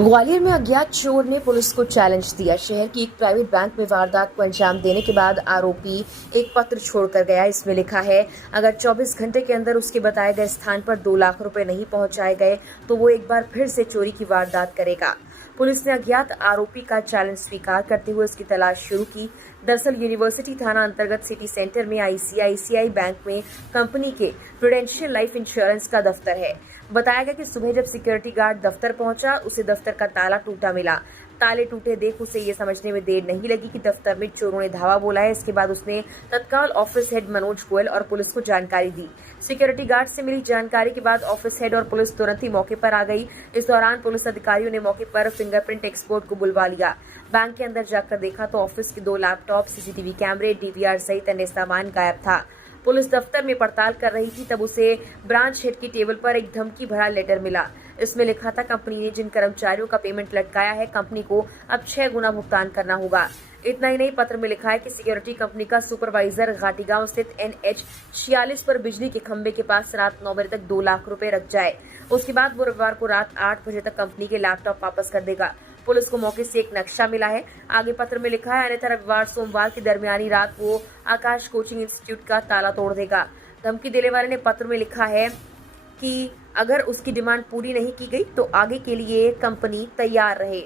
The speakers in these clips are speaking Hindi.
ग्वालियर में अज्ञात चोर ने पुलिस को चैलेंज दिया। शहर की एक प्राइवेट बैंक में वारदात को अंजाम देने के बाद आरोपी एक पत्र छोड़कर गया। इसमें लिखा है, अगर 24 घंटे के अंदर उसके बताए गए स्थान पर 2 लाख रुपए नहीं पहुंचाए गए तो वो एक बार फिर से चोरी की वारदात करेगा। पुलिस ने अज्ञात आरोपी का चैलेंज स्वीकार करते हुए उसकी तलाश शुरू की। दरअसल यूनिवर्सिटी थाना अंतर्गत सिटी सेंटर में आईसीआईसीआई बैंक में कंपनी के प्रूडेंशियल लाइफ इंश्योरेंस का दफ्तर है। बताया गया कि सुबह जब सिक्योरिटी गार्ड दफ्तर पहुंचा, उसे दफ्तर का ताला टूटा मिला। ताले टूटे देख उसे ये समझने में देर नहीं लगी कि दफ्तर में चोरों ने धावा बोला है। इसके बाद उसने तत्काल ऑफिस हेड मनोज गोयल और पुलिस को जानकारी दी। सिक्योरिटी गार्ड से मिली जानकारी के बाद ऑफिस हेड और पुलिस तुरंत ही मौके पर आ गई। इस दौरान पुलिस अधिकारियों ने मौके पर फिंगरप्रिंट एक्सपर्ट को बुलवा लिया। बैंक के अंदर जाकर देखा तो ऑफिस के 2 लैपटॉप, सीसीटीवी कैमरे, डीवीआर सहित अन्य सामान गायब था। पुलिस दफ्तर में पड़ताल कर रही थी, तब उसे ब्रांच हेड की टेबल पर एक धमकी भरा लेटर मिला। इसमें लिखा था, कंपनी ने जिन कर्मचारियों का पेमेंट लटकाया है, कंपनी को अब 6 गुना भुगतान करना होगा। इतना ही नहीं, पत्र में लिखा है कि सिक्योरिटी कंपनी का सुपरवाइजर घाटीगांव स्थित NH 46 पर बिजली के खंभे के पास रात 9 बजे तक 2 लाख रुपए रख जाए। उसके बाद वो रविवार को रात 8 बजे तक कंपनी के लैपटॉप वापस कर देगा। पुलिस को मौके से एक नक्शा मिला है। आगे पत्र में लिखा है, अन्यथा रविवार सोमवार की दरमियानी रात वो आकाश कोचिंग इंस्टीट्यूट का ताला तोड़ देगा। धमकी देने वाले ने पत्र में लिखा है कि अगर उसकी डिमांड पूरी नहीं की गई तो आगे के लिए कंपनी तैयार रहे।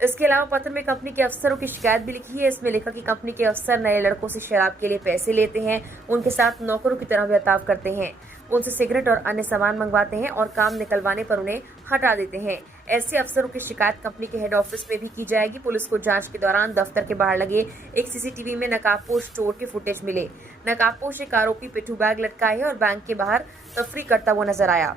इसके अलावा पत्र में कंपनी के अफसरों की शिकायत भी लिखी है। इसमें लिखा कि कंपनी के अफसर नए लड़कों से शराब के लिए पैसे लेते हैं, उनके साथ नौकरों की तरह बर्ताव करते हैं, उनसे सिगरेट और अन्य सामान मंगवाते हैं और काम निकलवाने पर उन्हें हटा देते हैं। ऐसे अफसरों की शिकायत कंपनी के हेड ऑफिस में भी की जाएगी। पुलिस को जांच के दौरान दफ्तर के बाहर लगे एक सीसीटीवी में नकाबपोश चोर के फुटेज मिले। नकाबपोश एक आरोपी पिट्ठू बैग लटकाए है और बैंक के बाहर तफरी करता हुआ नजर आया।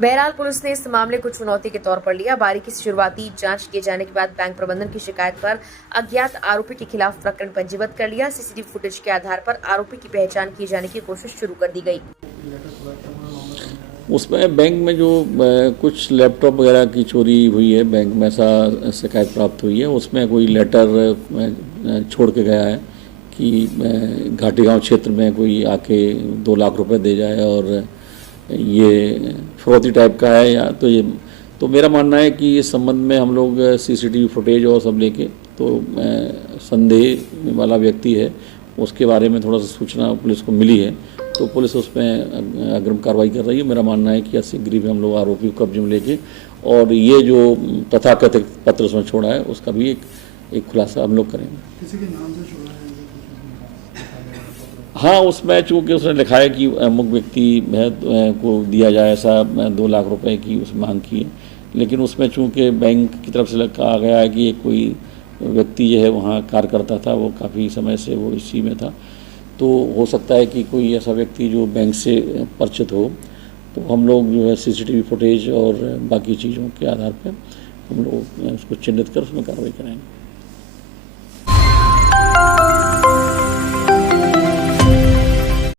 बहरहाल पुलिस ने इस मामले को चुनौती के तौर पर लिया। बारीकी से शुरुआती जांच किए जाने के बाद बैंक प्रबंधन की शिकायत पर अज्ञात आरोपी के खिलाफ प्रकरण पंजीबद्ध कर लिया। सीसीटीवी फुटेज के आधार पर आरोपी की पहचान की जाने की कोशिश शुरू कर दी गई। उसमें बैंक में जो कुछ लैपटॉप वगैरह की चोरी हुई है, बैंक में ऐसा शिकायत प्राप्त हुई है। उसमें कोई लेटर छोड़ के गया है कि घाटीगांव क्षेत्र में कोई आके 2 लाख रुपए दे जाए और ये फ्रॉडी टाइप का है। या तो मेरा मानना है कि इस संबंध में हम लोग सीसीटीवी फुटेज और सब लेके, तो संदेह वाला व्यक्ति है उसके बारे में थोड़ा सा सूचना पुलिस को मिली है, तो पुलिस उसमें अग्रिम कार्रवाई कर रही है। मेरा मानना है कि शीघ्र भी हम लोग आरोपी को कब्जे में लेके और ये जो तथाकथित पत्र उसमें छोड़ा है उसका भी एक खुलासा हम लोग करेंगे। किसी के नाम से छोड़ा है? हाँ, उसमें चूँकि उसने लिखा है कि अमुक व्यक्ति है को दिया जाए, ऐसा 2 लाख रुपए की उस मांग की है। लेकिन उसमें चूँकि बैंक की तरफ से कहा गया है कि कोई व्यक्ति जो है वहाँ कार्य करता था, वो काफ़ी समय से वो इसी में था, तो हो सकता है कि कोई ऐसा व्यक्ति जो बैंक से परिचित हो। तो हम लोग जो है सीसीटीवी फुटेज और बाकी चीज़ों के आधार पर हम लोग उसको चिन्हित कर उसमें कार्रवाई करेंगे।